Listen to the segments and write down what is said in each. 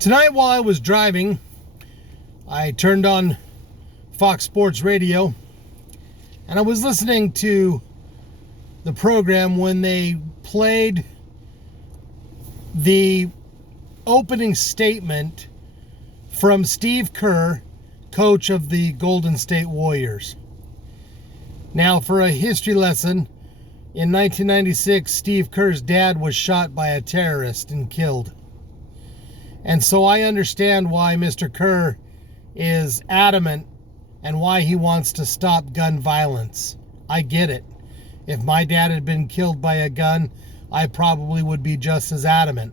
Tonight while I was driving, I turned on Fox Sports Radio, and I was listening to the program when they played the opening statement from Steve Kerr, coach of the Golden State Warriors. Now, for a history lesson, in 1996, Steve Kerr's dad was shot by a terrorist and killed. And so I understand why Mr. Kerr is adamant and why he wants to stop gun violence. I get it. If my dad had been killed by a gun, I probably would be just as adamant.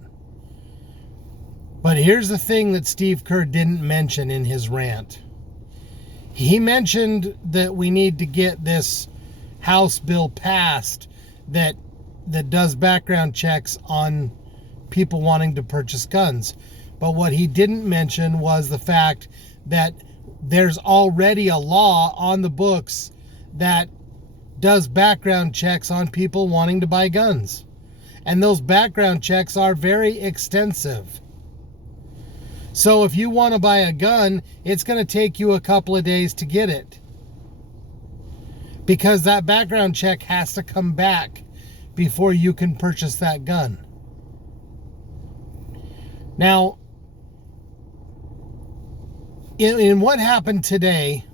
But here's the thing that Steve Kerr didn't mention in his rant. He mentioned that we need to get this House bill passed that does background checks on people wanting to purchase guns. But what he didn't mention was the fact that there's already a law on the books that does background checks on people wanting to buy guns. And those background checks are very extensive. So if you want to buy a gun, it's going to take you a couple of days to get it. Because that background check has to come back before you can purchase that gun. Now, in what happened today,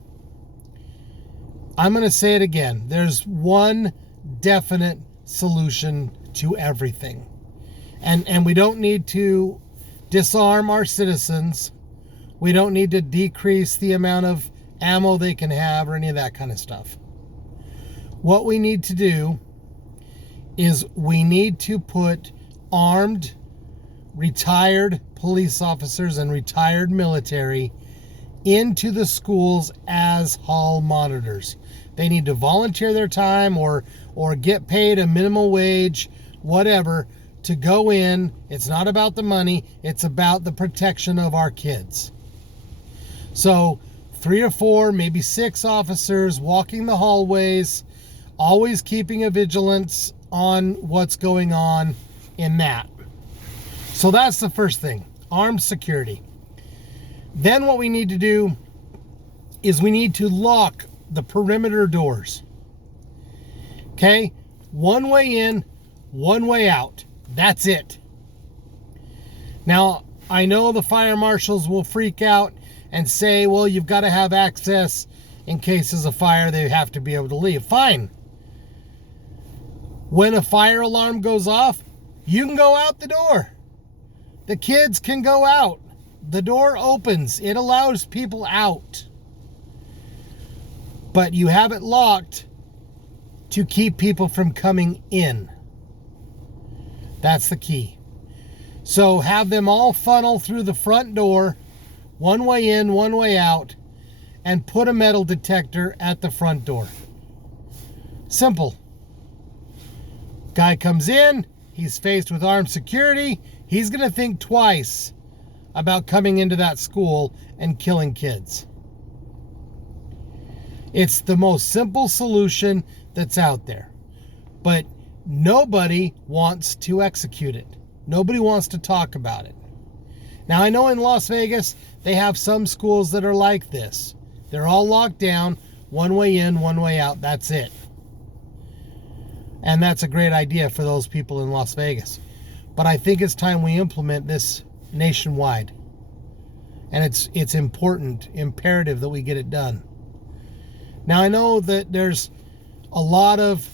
I'm going to say it again. There's one definite solution to everything. And we don't need to disarm our citizens. We don't need to decrease the amount of ammo they can have or any of that kind of stuff. What we need to do is we need to put armed, retired police officers and retired military into the schools as hall monitors. They need to volunteer their time or get paid a minimum wage, whatever, to go in. It's not about the money, it's about the protection of our kids. So 3 or 4, maybe 6 officers walking the hallways, always keeping a vigilance on what's going on in that. So that's the first thing, armed security. Then what we need to do is we need to lock the perimeter doors. Okay? One way in, one way out. That's it. Now, I know the fire marshals will freak out and say, well, you've got to have access in cases of fire. They have to be able to leave. Fine. When a fire alarm goes off, you can go out the door. The kids can go out. The door opens. It allows people out. But you have it locked to keep people from coming in. That's the key. So have them all funnel through the front door, one way in, one way out, and put a metal detector at the front door. Simple. Guy comes in, he's faced with armed security, he's going to think twice about coming into that school and killing kids. It's the most simple solution that's out there. But nobody wants to execute it. Nobody wants to talk about it. Now, I know in Las Vegas, they have some schools that are like this. They're all locked down, one way in, one way out. That's it. And that's a great idea for those people in Las Vegas. But I think it's time we implement this nationwide. And it's important, imperative that we get it done. Now, I know that there's a lot of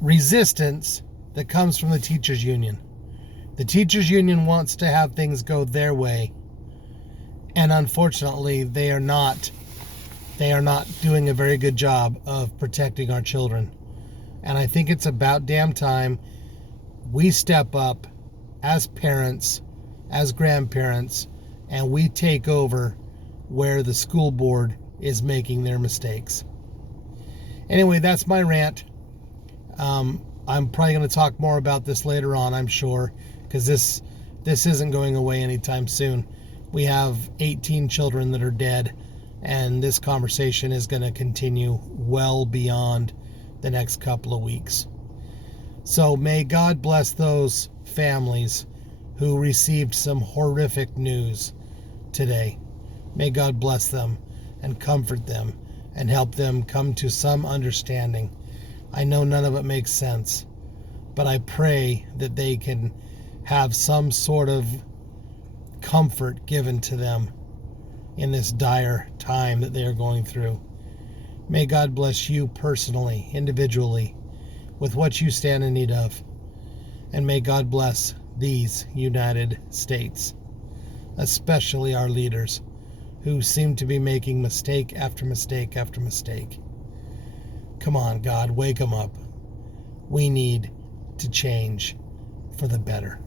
resistance that comes from the teachers union. The teachers union wants to have things go their way. And unfortunately, they are not doing a very good job of protecting our children. And I think it's about damn time we step up as parents, as grandparents, and we take over where the school board is making their mistakes. Anyway, that's my rant. I'm probably going to talk more about this later on, I'm sure, because this isn't going away anytime soon. We have 18 children that are dead, and this conversation is going to continue well beyond the next couple of weeks. So may God bless those families who received some horrific news today. May God bless them and comfort them and help them come to some understanding. I know none of it makes sense, but I pray that they can have some sort of comfort given to them in this dire time that they are going through. May God bless you personally, individually, with what you stand in need of. And may God bless these United States, especially our leaders, who seem to be making mistake after mistake after mistake. Come on, God, wake them up. We need to change for the better.